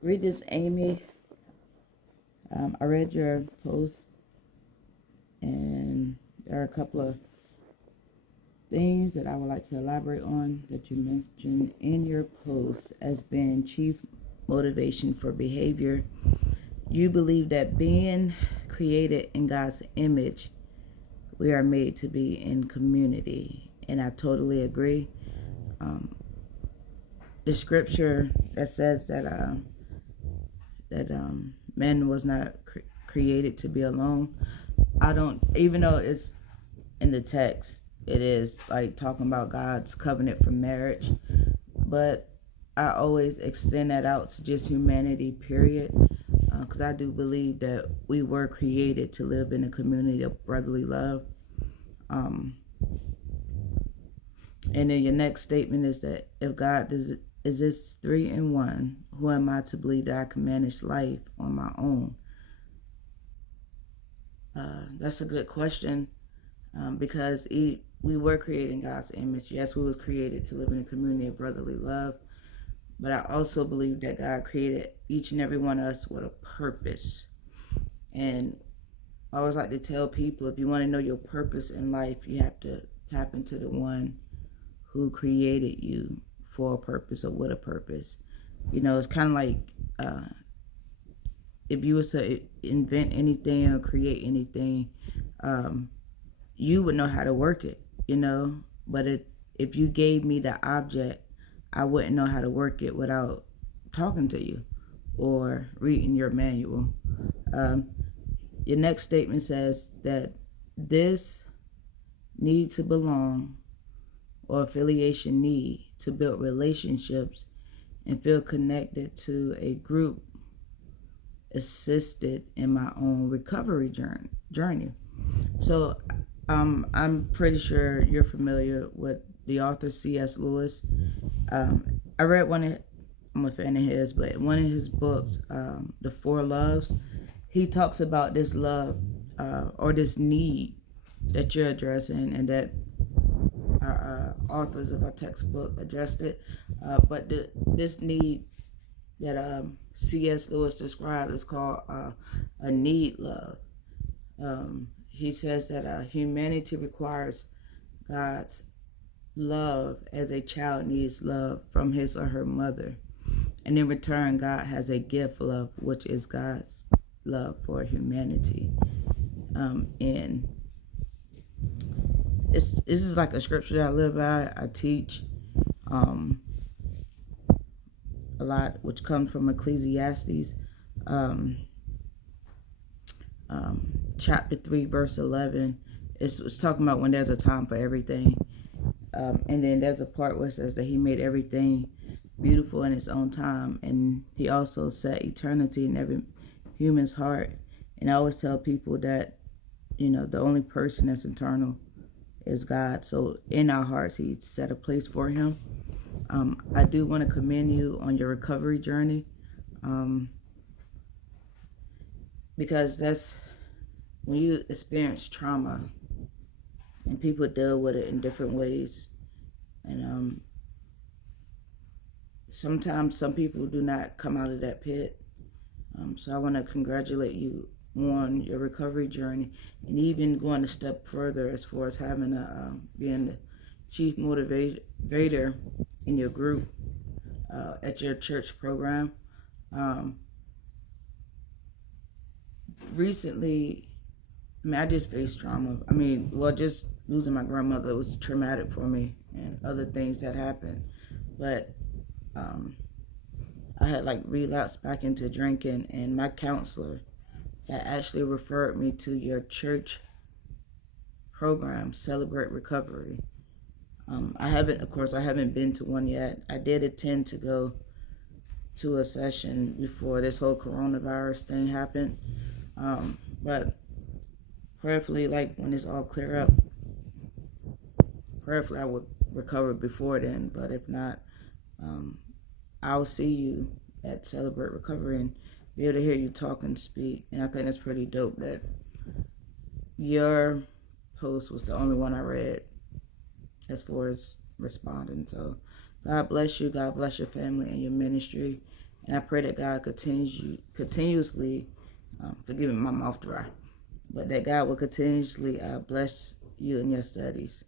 Greetings, Amy. I read your post, and there are a couple of things that I would like to elaborate on that you mentioned in your post as being chief motivation for behavior. You believe that being created in God's image, we are made to be in community, and I totally agree. Um, the scripture that says that man was not created to be alone. I don't, even though it's in the text, it is like talking about God's covenant for marriage, but I always extend that out to just humanity, period, because I do believe that we were created to live in a community of brotherly love. Um, and then your next statement is that if God does is this three in one, who am I to believe that I can manage life on my own? That's a good question, because we were created in God's image. Yes, we was created to live in a community of brotherly love, but I also believe that God created each and every one of us with a purpose. And I always like to tell people, if you want to know your purpose in life, you have to tap into the one who created you for a purpose or with a purpose. You know, it's kind of like if you was to invent anything or create anything, um, you would know how to work it, you know. But if you gave me the object, I wouldn't know how to work it without talking to you or reading your manual. Um, your next statement says that this need to belong or affiliation need to build relationships and feel connected to a group assisted in my own recovery journey. So I'm pretty sure you're familiar with the author C.S. Lewis. I read I'm a fan of his, but one of his books, The Four Loves, he talks about this love or this need that you're addressing, and that our authors of our textbook addressed it. But this need that C.S. Lewis described is called a need love. He says that humanity requires God's love as a child needs love from his or her mother. And in return, God has a gift love, which is God's love for humanity. And this is like a scripture that I live by. I teach a lot, which comes from Ecclesiastes, um, chapter 3, verse 11. It's talking about when there's a time for everything. And then there's a part where it says that he made everything beautiful in its own time. And he also set eternity in every human's heart. And I always tell people that, you know, the only person that's eternal is God. So in our hearts, he set a place for him. I do want to commend you on your recovery journey, because that's when you experience trauma, and people deal with it in different ways. And sometimes some people do not come out of that pit. So I want to congratulate you on your recovery journey, and even going a step further as far as having being the chief motivator in your group at your church program. Recently, I mean, I just faced trauma. I mean, well, just losing my grandmother was traumatic for me, and other things that happened. But I had like relapsed back into drinking, and my counselor had actually referred me to your church program, Celebrate Recovery. I haven't been to one yet. I did attend to go to a session before this whole coronavirus thing happened. But prayerfully, like when it's all clear up, prayerfully I would recover before then. But if not, I'll see you at Celebrate Recovery and be able to hear you talk and speak. And I think that's pretty dope that your post was the only one I read as far as responding. So God bless you. God bless your family and your ministry. And I pray that God continuously, forgive me, my mouth dry, but that God will continuously bless you in your studies.